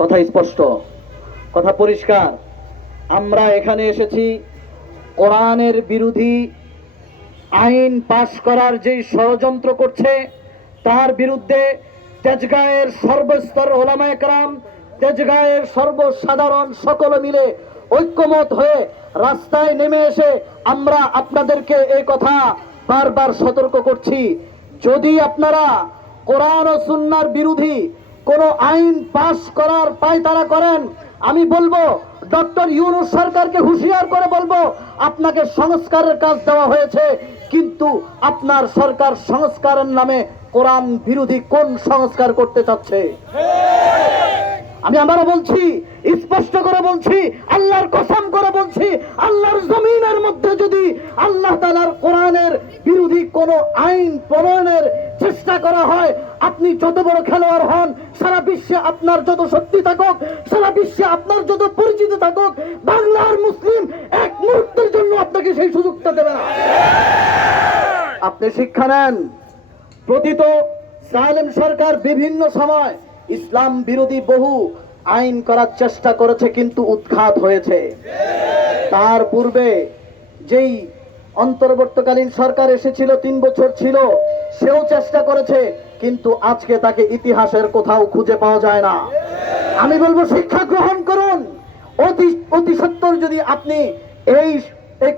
কথা স্পষ্ট, কথা পরিষ্কার। আমরা এখানে এসেছি কোরআনের বিরোধী আইন পাশ করার যেই ষড়যন্ত্র করছে তার বিরুদ্ধে তেজগাঁয়ের সর্বস্তর ওলামায়ে কেরাম, তেজগাঁয়ের সর্বসাধারণ সকলে মিলে ঐক্যমত হয়ে রাস্তায় নেমে এসে আমরা আপনাদেরকে এই কথা বারবার সতর্ক করছি। যদি আপনারা কোরআন ও সুন্নাহর বিরোধী কোনো আইন পাশ করার পায়তারা করেন, আমি বলবো ডক্টর ইউনূস সরকারকে হুঁশিয়ার করে বলবো, আপনাকে সংস্কারের কাজ দেওয়া হয়েছে, কিন্তু আপনার সরকার সংস্কারের নামে কোরআন বিরোধী কোন সংস্কার করতে চাচ্ছে? আমি আবারও বলছি, স্পষ্ট করে বলছি, আল্লাহর কসম করে বলছি, আল্লাহর জমিনের মধ্যে যদি আল্লাহ তাআলার কোরআনের বিরোধী কোনো আইন প্রণয়নের চেষ্টা করা হয়, আপনি যত বড় খেলোয়াড় হন, সারা বিশ্বে আপনার যত শক্তি থাকুক, সারা বিশ্বে আপনার যত পরিচিত থাকুক, বাংলার মুসলিম এক মুহূর্তের জন্য আপনাকে সেই সুযোগটা দেবে না। আপনি শিক্ষা নেন। প্রতিত জালেম সরকার বিভিন্ন সময় ইসলাম বিরোধী বহু আইন করার চেষ্টা করেছে, কিন্তু উৎখাত হয়েছে। তার পূর্বে যেই অন্তর্বর্তীকালীন সরকার এসেছিল, 3 বছর ছিল, সেও চেষ্টা করেছে, কিন্তু আজকে তাকে ইতিহাসের কোথাও খুঁজে পাওয়া যায় না। আমি বলবো শিক্ষা গ্রহণ করুন। অতি সত্বর যদি আপনি এই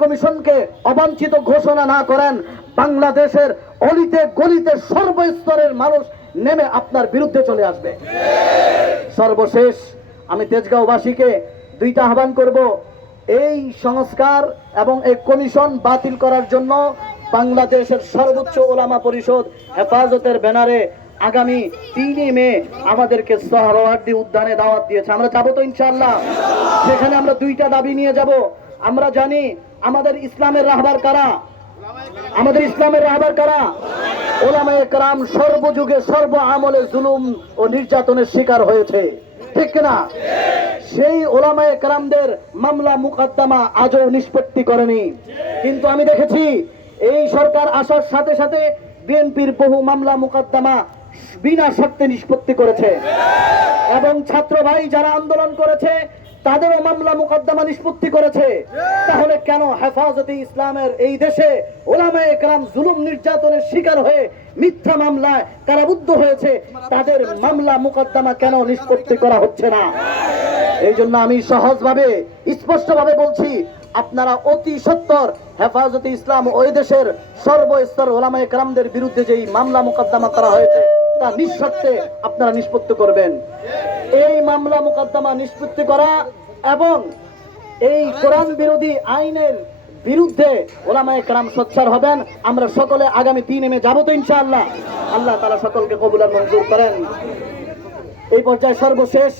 কমিশনকে অবাঞ্ছিত ঘোষণা না করেন, বাংলাদেশের অলিতে গলিতে সর্বস্তরের মানুষ নেমে আপনার বিরুদ্ধে চলে আসবে। সর্বশেষ আমি তেজগাঁওবাসীকে দুইটা আহ্বান করব, এই সংস্কার এবং এই কমিশন বাতিল করার জন্য বাংলাদেশের সর্বোচ্চ ওলামা পরিষদ হেফাজতের ব্যানারে আগামী 3 মে আমাদেরকে সোহরাওয়ার্দী উদ্যানে দাওয়াত দিয়েছে। আমরা যাবো তো ইনশাআল্লাহ। সেখানে আমরা 2টা দাবি নিয়ে যাব। আমরা জানি আমাদের ইসলামের রাহবার কারা, আমাদের ইসলামের রাহবার কারা? ওলামায়ে কেরাম সর্বযুগে সর্ব আমলে জুলুম ও নির্যাতনের শিকার হয়েছে, ঠিক না? সেই ওলামায়ে কেরামদের মামলা মুকদ্দমা আজও নিষ্পত্তি করেনি। কিন্তু আমি দেখেছি এই সরকার আসার সাথে সাথে বিএনপির বহু মামলা মুকদ্দমা বিনা শর্তে নিষ্পত্তি করেছে, এবং ছাত্র ভাই যারা আন্দোলন করেছে তাদেরও মামলা মুকদ্দমা নিষ্পত্তি করেছে। তাহলে কেন হেফাজতে ইসলামের এই দেশে ওলামায়ে কেরাম জুলুম নির্যাতনের শিকার হয়ে মিথ্যা মামলায় কারারুদ্ধ হয়েছে, তাদের মামলা মুকদ্দমা কেন নিষ্পত্তি করা হচ্ছে না? এই জন্য আমি সহজভাবে স্পষ্টভাবে বলছি, আপনারা অতি সত্বর হেফাজতে ইসলাম ওই দেশের সর্বস্তর ওলামায়ে কেরামদের বিরুদ্ধে যেই মামলা মুকদ্দমা করা হয়েছে তা নিঃশর্তে আপনারা নিষ্পত্তি করবেন। এই মামলা মুকদ্দমা নিষ্পত্তি করা এবং এই কোরআন বিরোধী আইনের বিরুদ্ধে ওলামায়ে কেরাম সোচ্চার হবেন। আমরা সকলে আগামী 3 মে যাবো তো ইনশাআল্লাহ। আল্লাহ তাআলা সকলকে কবুল আর মঞ্জুর করেন। এই পর্যায়ে সর্বশেষ